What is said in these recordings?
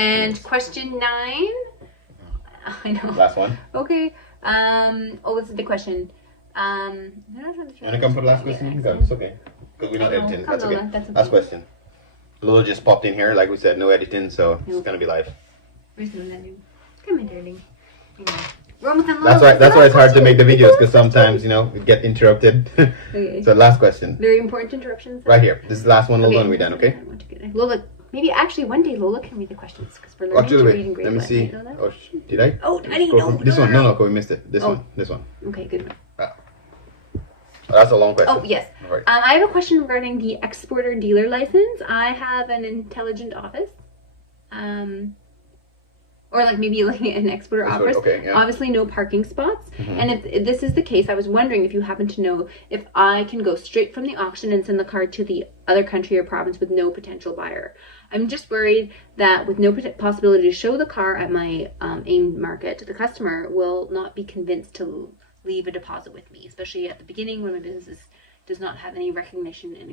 And question 9. I know. Last one. Okay. This is the question. You want to come for the last question? You can go. It's okay. Because we're not editing. That's okay. Last question. Lola just popped in here. Like we said, no editing, so it's going to be live. Where's Lola? Come here, darling. We're almost done. That's why it's hard to make the videos, because sometimes, we get interrupted. Okay. So last question. Very important interruptions. Right here. This is the last one, Lola, and we're done, okay? Lola, maybe actually one day Lola can read the questions, because we're learning to read in grade 1. Let me see. Oh, did I? Oh, I didn't know. This one. No, we missed it. This one. Okay, good. That's a long question. Oh, yes. Right. I have a question regarding the exporter dealer license. I have an intelligent office. Or like maybe like an exporter office. Okay, yeah. Obviously no parking spots. And if this is the case, I was wondering if you happen to know if I can go straight from the auction and send the car to the other country or province with no potential buyer. I'm just worried that with no possibility to show the car at my aimed market, the customer will not be convinced to leave a deposit with me, especially at the beginning when my business does not have any recognition and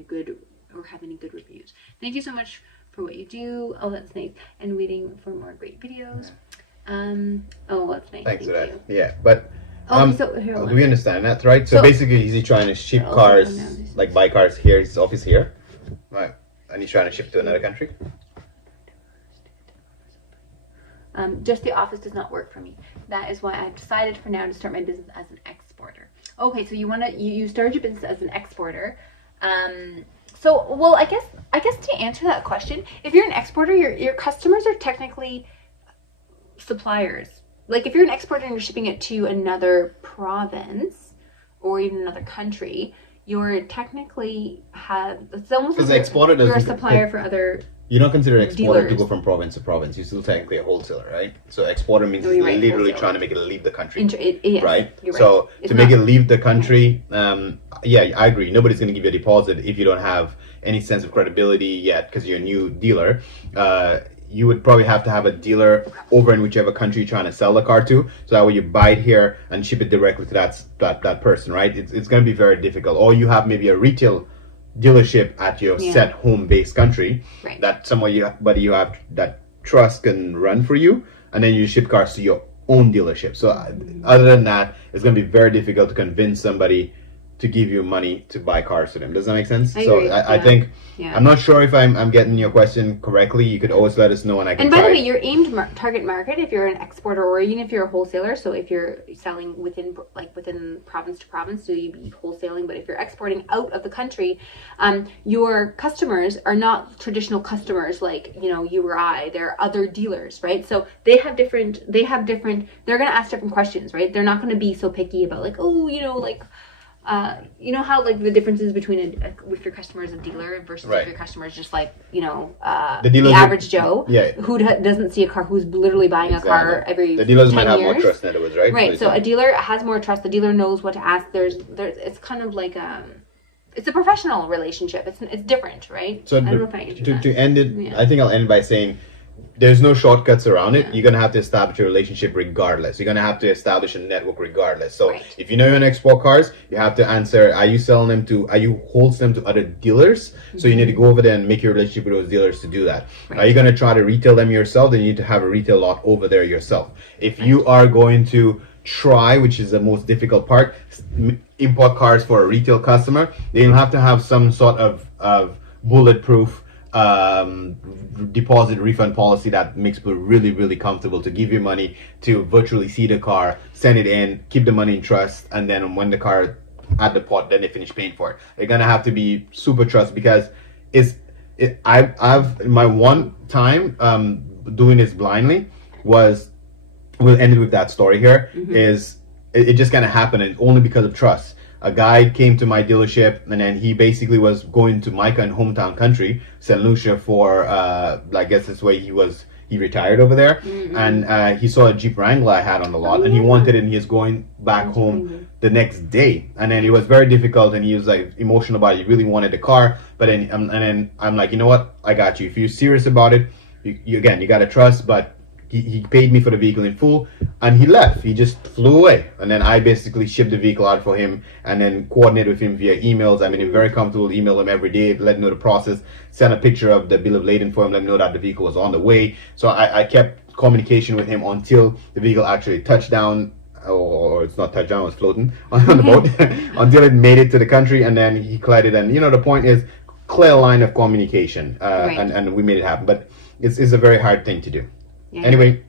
have any good reviews. Thank you so much for what you do. Oh, that's nice. And waiting for more great videos. That's nice. Thanks for that. You. Yeah, but do we understand that, right? So basically, is he trying to ship cars, like buy cars here, his office here, right? And he's trying to ship to another country? Just the office does not work for me. That is why I've decided for now to start my business as an exporter. Okay, so you started your business as an exporter. I guess to answer that question, if you're an exporter, your customers are technically suppliers. Like if you're an exporter and you're shipping it to another province or even another country, you're technically it's almost like you're a supplier for other. You don't consider exporter dealers. To go from province to province. You're still technically a wholesaler, right? So exporter means literally wholesale. Trying to make it leave the country, yes, right? You're right. So to make it leave the country, I agree. Nobody's going to give you a deposit if you don't have any sense of credibility yet, because you're a new dealer. You would probably have to have a dealer over in whichever country you're trying to sell the car to, so that way you buy it here and ship it directly to that person, right? It's going to be very difficult. Or you have maybe a retail dealership at your set home-based country, right, that somebody you have that trust can run for you, and then you ship cars to your own dealership. So other than that, it's going to be very difficult to convince somebody to give you money to buy cars for them. Does that make sense? I think I'm not sure if I'm getting your question correctly. You could always let us know, and I can. And by the way, your aimed target market, if you're an exporter or even if you're a wholesaler, so if you're selling within province to province, so you'd be wholesaling. But if you're exporting out of the country, your customers are not traditional customers like you or I. They're other dealers, right? So they have different. They're going to ask different questions, right? They're not going to be so picky about how like the differences between if your customer is a dealer versus if your customer is just like the average Joe who doesn't see a car, who's literally buying a car every 10 years. The dealers might have more trust in other words, right? Right. So a dealer has more trust. The dealer knows what to ask. There's it's kind of like it's a professional relationship. It's different, right? So I don't know if I answered that. To end it, I think I'll end by saying, there's no shortcuts around it. You're going to have to establish a relationship regardless. You're going to have to establish a network regardless. So if you know you're going to export cars, you have to answer, are you wholesaling them to other dealers? So you need to go over there and make your relationship with those dealers to do that. Are you going to try to retail them yourself? Then you need to have a retail lot over there yourself. If you are going to try, which is the most difficult part, import cars for a retail customer, then you'll have to have some sort of bulletproof deposit refund policy that makes people really, really comfortable to give you money to virtually see the car, send it in, keep the money in trust, and then when the car at the port, then they finish paying for it. They're gonna have to be super trust, because I've my one time doing this blindly we'll end it with that story here. Is it just kind of happened, and only because of trust. A guy came to my dealership, and then he basically was going to my hometown country, St. Lucia, for I guess that's where he retired over there, and he saw a Jeep Wrangler I had on the lot, and he wanted it, and he was going back home the next day, and then it was very difficult, and he was like emotional about it. He really wanted the car, but then I'm like, you know what, I got you. If you're serious about it, you got to trust, but he paid me for the vehicle in full, and he left. He just flew away, and then I basically shipped the vehicle out for him, and then coordinated with him via emails. I mean, I'm very comfortable. Email him every day, let him know the process. Send a picture of the bill of lading for him, let him know that the vehicle was on the way. So I kept communication with him until the vehicle actually touched down. Or it's not touchdown, it was floating on the boat until it made it to the country, and then he collided. And the point is clear line of communication, and we made it happen. But it's a very hard thing to do. Yeah. Anyway,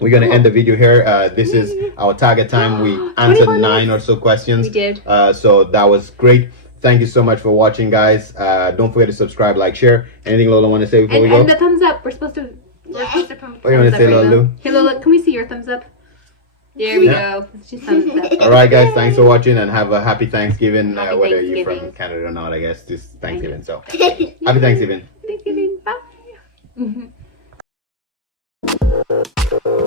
we're gonna end the video here. This is our target time. We answered 9 or so questions. We did. So that was great. Thank you so much for watching, guys. Don't forget to subscribe, like, share. Anything Lola want to say before we go? And the thumbs up. We're supposed to. What do you want to say, Lola? Hey, Lola, can we see your thumbs up? There we go. It's just thumbs up. All right, guys. Thanks for watching, and have a happy Thanksgiving. Whether you're from Canada or not, I guess this Thanksgiving. So happy Thanksgiving. Thanksgiving. Bye.